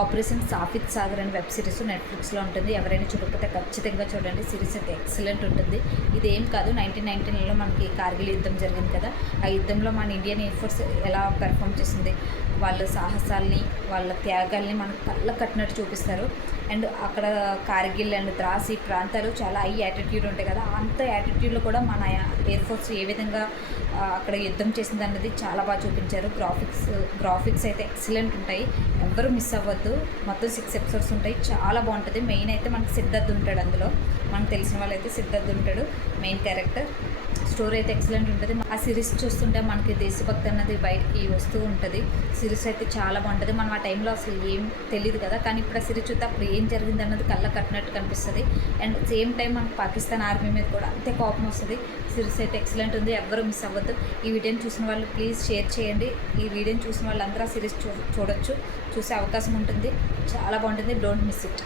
Operation సాఫిత్ Sagar అనే web series నెట్ఫ్లిక్స్లో ఉంటుంది. ఎవరైనా చూడకపోతే ఖచ్చితంగా చూడండి. సిరీస్ అయితే ఎక్సలెంట్ ఉంటుంది. ఇదేం కాదు, 1919లో మనకి కార్గిల్ యుద్ధం జరిగింది కదా, ఆ యుద్ధంలో మన ఇండియన్ ఎయిర్ ఫోర్స్ ఎలా పెర్ఫామ్ చేసింది, వాళ్ళ సాహసాల్ని వాళ్ళ త్యాగాల్ని మనకు కళ్ళ కట్టినట్టు చూపిస్తారు. అండ్ అక్కడ కార్గిల్ అండ్ ద్రాస్ ఈ ప్రాంతాలు చాలా హై యాటిట్యూడ్ ఉంటాయి కదా, అంత యాటిట్యూడ్లో కూడా మన ఎయిర్ ఫోర్స్ ఏ విధంగా అక్కడ యుద్ధం చేసింది అన్నది చాలా బాగా చూపించారు. గ్రాఫిక్స్ అయితే ఎక్సలెంట్ ఉంటాయి, ఎవ్వరూ మిస్ అవ్వద్దు. మొత్తం 6 ఎపిసోడ్స్ ఉంటాయి, చాలా బాగుంటుంది. మెయిన్ అయితే మనకి సిద్ధార్థ్ ఉంటాడు అందులో, మనకు తెలిసిన వాళ్ళైతే సిద్ధార్థ్ ఉంటాడు మెయిన్ క్యారెక్టర్. స్టోరీ అయితే ఎక్సలెంట్ ఉంటుంది. ఆ సిరీస్ చూస్తుంటే మనకి దేశభక్తి అన్నది బయటికి వస్తూ ఉంటుంది. సిరీస్ అయితే చాలా బాగుంటుంది. మనం ఆ టైంలో అసలు ఏం తెలియదు కదా, కానీ ఇప్పుడు ఆ సిరీస్ చూస్తే అప్పుడు ఏం జరిగింది అన్నది కళ్ళ కట్టినట్టు కనిపిస్తుంది. అండ్ సేమ్ టైం మనకు పాకిస్తాన్ ఆర్మీ మీద కూడా అంతే కోపం వస్తుంది. సిరీస్ అయితే ఎక్సలెంట్ ఉంది, ఎవ్వరూ మిస్ అవ్వద్దు. ఈ వీడియోని చూసిన వాళ్ళు ప్లీజ్ షేర్ చేయండి. ఈ వీడియోని చూసిన వాళ్ళందరూ ఆ సిరీస్ చూడొచ్చు, చూసే అవకాశం ఉంటుంది. చాలా బాగుంటుంది, డోంట్ మిస్ ఇట్.